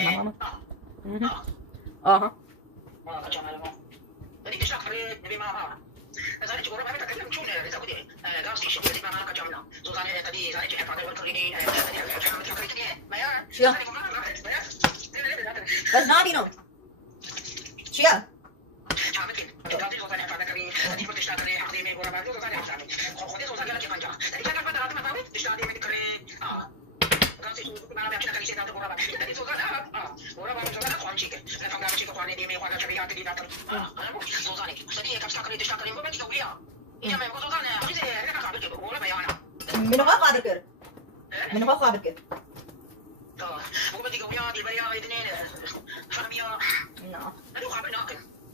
Mama. Uh-huh. Chia. That's not Dino. Chia. Minum apa berker? Minum apa berker? No.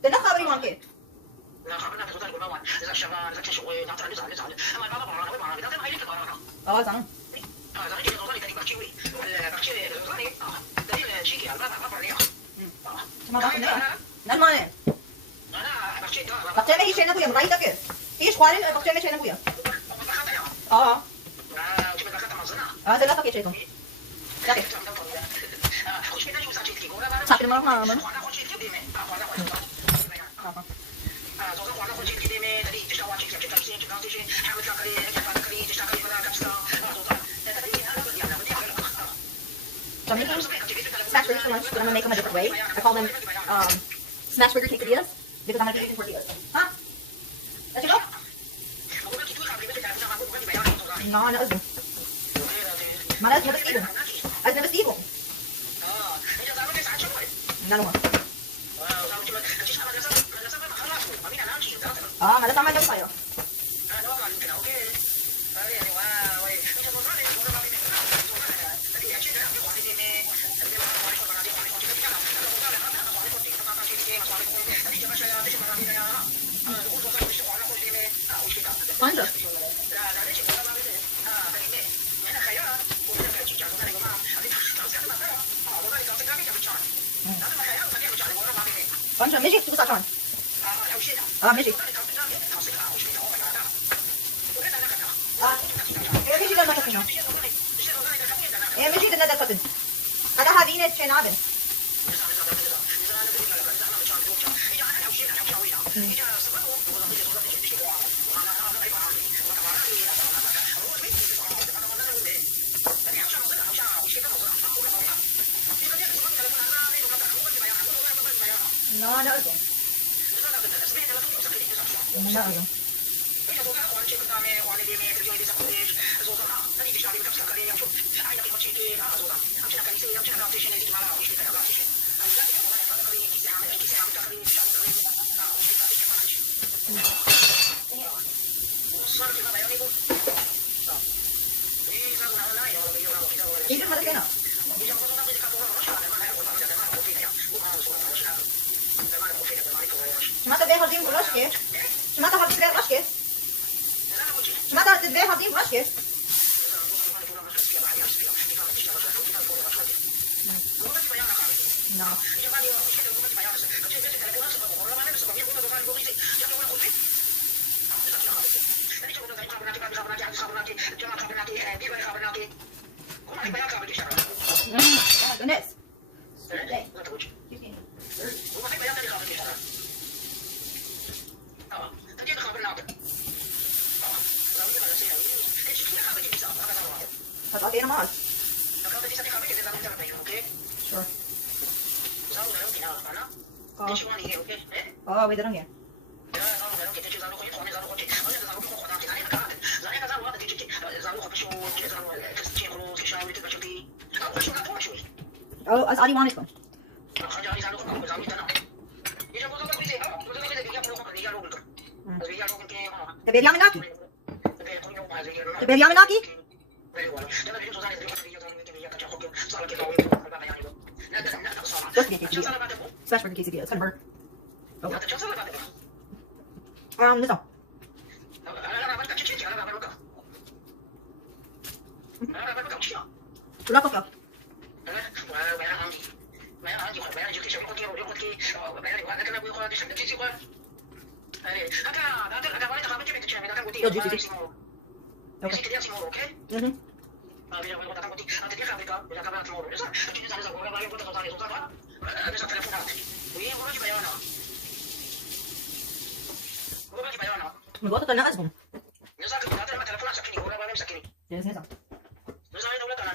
Tidak khabar yang mana? Oh, sang. Cuma apa ni? Nan mana? Bakte में ही शेना कुया right के इस quality bakte में शेना कुया हाँ 제가 밖에 제동 잡히는 거 하면 So I'm making smash burgers for lunch, but I'm going to make them a different way. I call them smash burger quesadillas because I'm going to be using tortillas. Huh? Let you go? No, no, it's Malas mo bestigo. As na bestigo. Nano mo? Ah, malas naman daw tayo. Quanto? Quanto? Magic, tu sacan. Ah, magic. Magic na nakapin. Magic na nakapin. Ada habin at chenabin. No, no, no. No. Ini mana kena? Mata две ходим в ложке. Мата ходим две ложки. Мата две ходим в ложке. No. Goodness. Okay naman. Sure. Oh, wait lang yan. Oh, as Adi wanted one. The Beryaminaki. The Beryaminaki? Just get quesadilla. Smash burger quesadilla. It's gonna hurt. Oh. This one. Wala ko ka. Yo, juicy. Okay. Magluto tayo ng asbong.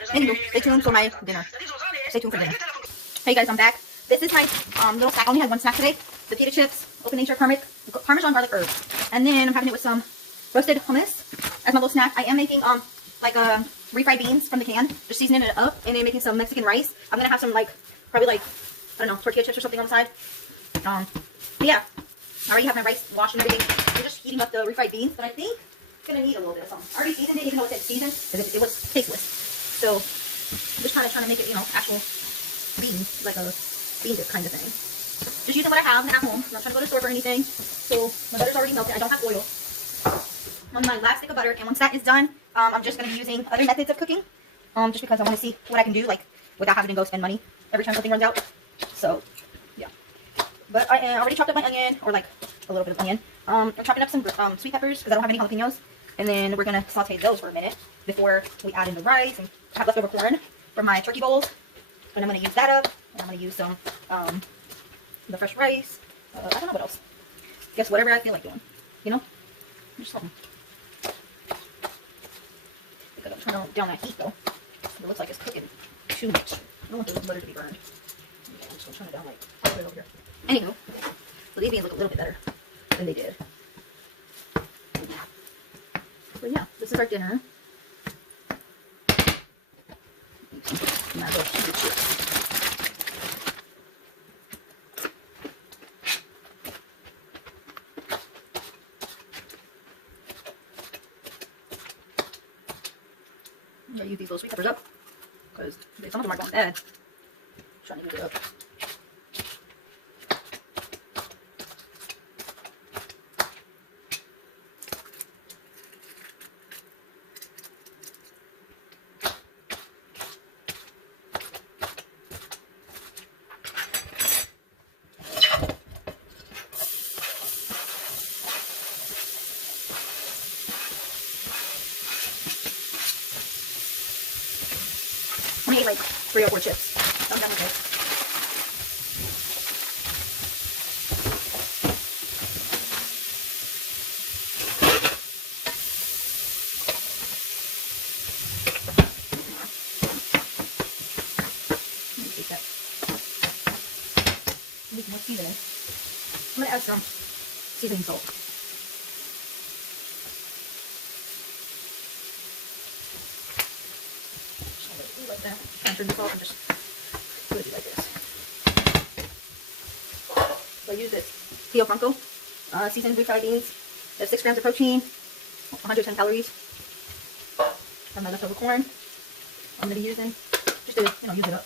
Anywho, stay tuned for my dinner. Stay tuned for dinner. Hey guys, I'm back. This is my little snack. I only had one snack today. The pita chips, Open Nature Parmesan garlic herb. And then I'm having it with some roasted hummus as my little snack. I am making like refried beans from the can, just seasoning it up, and then making some Mexican rice. I'm gonna have some probably I don't know, tortilla chips or something on the side. But yeah, I already have my rice washed and everything. I'm just heating up the refried beans, but I think it's gonna need a little bit of something. I already seasoned it, even though it said seasoned, because it was tasteless. So I'm just kind of trying to make it, you know, actual beans, like a bean dip kind of thing. Just using what I have at home. I'm not trying to go to the store for anything. So my butter's already melted. I don't have oil on my last stick of butter, and once that is done, I'm just going to be using other methods of cooking, just because I want to see what I can do, like, without having to go spend money every time something runs out. So, yeah. But I already chopped up my onion, or like a little bit of onion. I'm chopping up some sweet peppers, because I don't have any jalapenos, and then we're going to saute those for a minute before we add in the rice, and I have leftover corn from my turkey bowls, and I'm going to use that up, and I'm going to use some, the fresh rice, I don't know what else. Guess whatever I feel like doing, you know? Just something. Because I'm turning down that heat though. It looks like it's cooking too much. I don't want the butter to be burned. Okay, I'm just going to turn it down like all the way over here. Anywho, so these beans look a little bit better than they did. So yeah, this is our dinner. My little pita chips. I'm going to use these little sweet peppers up, because some of them are going bad. I'm trying to use it up. I'm gonna eat like 3 or 4 chips. So I'm done with it. Let me take that. Need more seasoning. I'm gonna add some seasoning salt. Like that. And turn this off and just put it like this. So I use this Tío Franco seasoned refried beans. There's 6 grams of protein, 110 calories. And my leftover corn I'm going to be using just to, you know, use it up.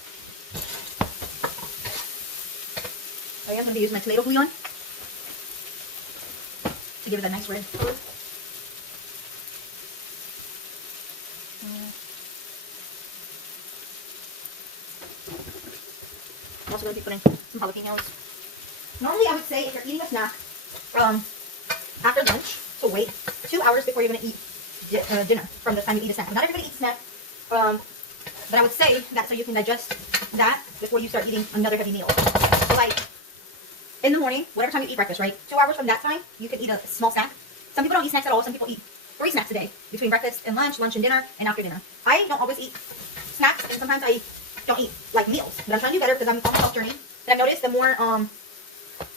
I am going to be using my tomato bouillon to give it a nice red color. I'm also going to be putting some jalapenos. Normally, I would say if you're eating a snack after lunch, to wait 2 hours before you're going to eat dinner from the time you eat a snack. Not everybody eats a snack, but I would say that so you can digest that before you start eating another heavy meal. So like in the morning, whatever time you eat breakfast, right? 2 hours from that time, you can eat a small snack. Some people don't eat snacks at all. Some people eat 3 snacks a day between breakfast and lunch, lunch and dinner, and after dinner. I don't always eat snacks, and sometimes I don't eat like meals. But I'm trying to do better because I'm on my health journey. And I've noticed the more,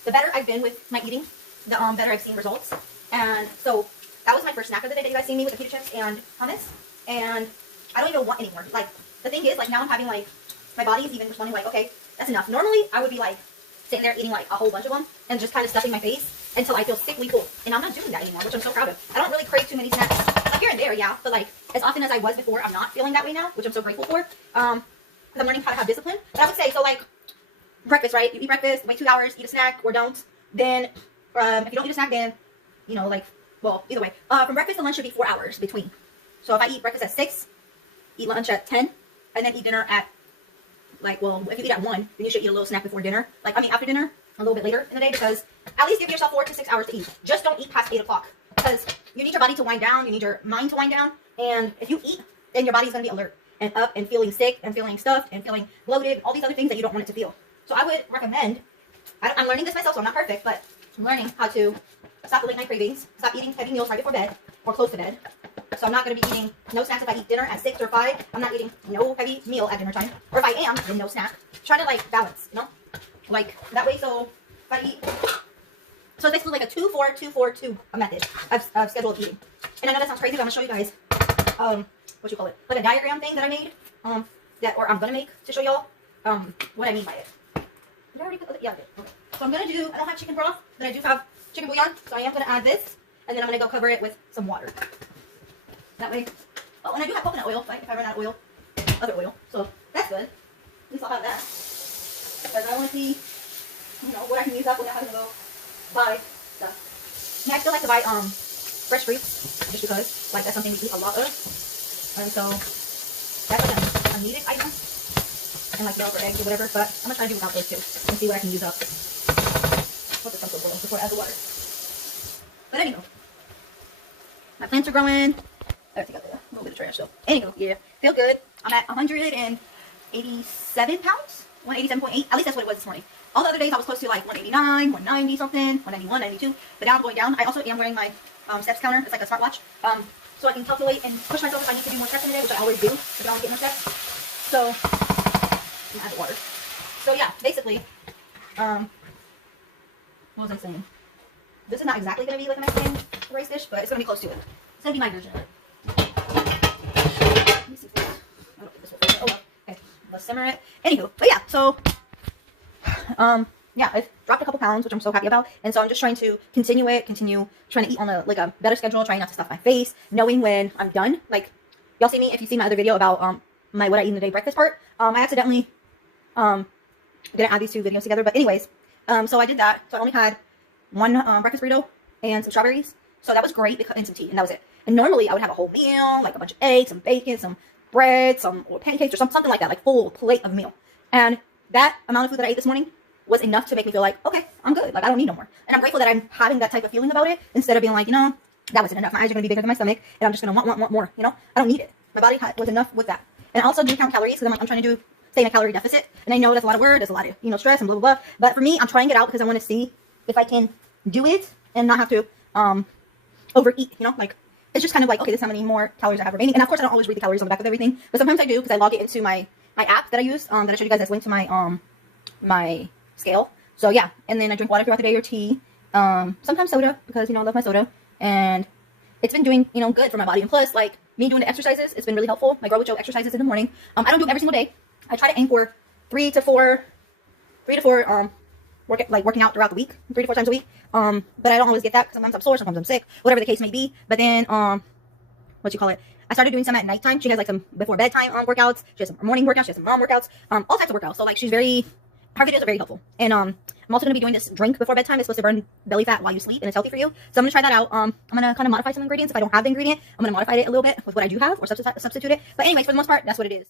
the better I've been with my eating, the better I've seen results. And so that was my first snack of the day that you guys seen me with the pita chips and hummus. And I don't even want any more. Like the thing is, like now I'm having like my body is even responding like, okay, that's enough. Normally I would be like sitting there eating like a whole bunch of them and just kind of stuffing my face until I feel sickly full. And I'm not doing that anymore, which I'm so proud of. I don't really crave too many snacks. Like here and there, yeah, but like as often as I was before, I'm not feeling that way now, which I'm so grateful for. Because I'm learning how to have discipline. But I would say, so like breakfast, right? You eat breakfast, wait 2 hours, eat a snack or don't. Then if you don't eat a snack, then you know, like, well, either way. From breakfast to lunch should be 4 hours between. So if I eat breakfast at 6, eat lunch at 10, and then eat dinner at, like, well, if you eat at 1, then you should eat a little snack before dinner. Like, I mean, after dinner, a little bit later in the day, because at least give yourself 4 to 6 hours to eat. Just don't eat past 8 o'clock. Because you need your body to wind down, you need your mind to wind down, and if you eat, then your body's going to be alert. and up and feeling sick and feeling stuffed and feeling bloated, all these other things that you don't want it to feel. So I would recommend, I'm learning this myself, so I'm not perfect, but I'm learning how to stop the late night cravings, stop eating heavy meals right before bed or close to bed. So I'm not going to be eating no snacks if I eat dinner at 6 or 5. I'm not eating no heavy meal at dinner time. Or if I am, then no snack. Trying to like balance, you know? Like that way, so if I eat, so it's basically like a 2-4-2-4-2 method of scheduled eating. And I know that sounds crazy, but I'm going to show you guys, what you call it, like a diagram thing that I made, or I'm going to make to show y'all, what I mean by it. Did I already put it? Yeah, I did. Okay. So I'm going to do, I don't have chicken broth, but I do have chicken bouillon, so I am going to add this, and then I'm going to go cover it with some water. That way, oh, and I do have coconut oil, like if I run out of oil, other oil, so that's good. At least I'll have that. Because I want to see, you know, what I can use up without having to go buy stuff. And I still like to buy fresh fruits, just because, like, that's something we eat a lot of. And so, that's like a needed item. And like milk or eggs or whatever, but I'm going to try to do without those too, and see what I can use up. Let this come to a boil before I add the water. But anywho, my plants are growing. I take out a little bit of trash though. Anywho, yeah, feel good. I'm at 187 pounds, 187.8. At least that's what it was this morning. All the other days I was close to like 189, 190 something, 191, 92. But now I'm going down. I also am wearing my steps counter. It's like a smartwatch, so I can calculate and push myself if I need to do more steps in a day, which I always do if I want to get more steps. So I'm add water. So yeah, basically, what was I saying? This is not exactly going to be like a Mexican rice dish, but it's going to be close to it. It's going to be my version of it. Let me see if this, I don't think this will fit. Oh well. Okay, let's simmer it. Anywho, but yeah, so yeah, I've dropped a couple pounds, which I'm so happy about, and so I'm just trying to continue trying to eat on a better schedule, trying not to stuff my face, knowing when I'm done. Like y'all see me if you see my other video about my what I eat in the day breakfast part. I accidentally didn't add these two videos together, but anyways, so I did that. So I only had one breakfast burrito and some strawberries, so that was great, because, and some tea, and that was it. And normally I would have a whole meal, like a bunch of eggs, some bacon, some bread, or pancakes, or something like that, like full plate of meal. And that amount of food that I ate this morning was enough to make me feel like, okay, I'm good, like I don't need no more. And I'm grateful that I'm having that type of feeling about it, instead of being like, you know, that wasn't enough. My eyes are gonna be bigger than my stomach, and I'm just gonna want more. You know, I don't need it. My body was enough with that. And I also do count calories, because I'm trying to stay in a calorie deficit. And I know that's a lot of work, there's a lot of, you know, stress and blah blah blah. But for me, I'm trying it out because I want to see if I can do it and not have to overeat. You know, like it's just kind of like, okay, this is how many more calories I have remaining. And of course, I don't always read the calories on the back of everything, but sometimes I do, because I log it into my app that I use, that I showed you guys that's linked to my my scale. So yeah, and then I drink water throughout the day, or tea, sometimes soda, because, you know, I love my soda, and it's been doing, you know, good for my body. And plus, like, me doing the exercises, it's been really helpful. My Grow with Joe exercises in the morning. I don't do them every single day. I try to aim for 3 to 4 working out throughout the week, 3 to 4 times a week. But I don't always get that, because sometimes I'm sore, sometimes I'm sick, whatever the case may be. But then, I started doing some at nighttime. She has like some before bedtime workouts. She has some morning workouts. She has some mom workouts. All types of workouts. So like her videos are very helpful. And I'm also going to be doing this drink before bedtime. It's supposed to burn belly fat while you sleep, and it's healthy for you. So I'm going to try that out. I'm going to kind of modify some ingredients. If I don't have the ingredient, I'm going to modify it a little bit with what I do have, or substitute it. But anyways, for the most part, that's what it is.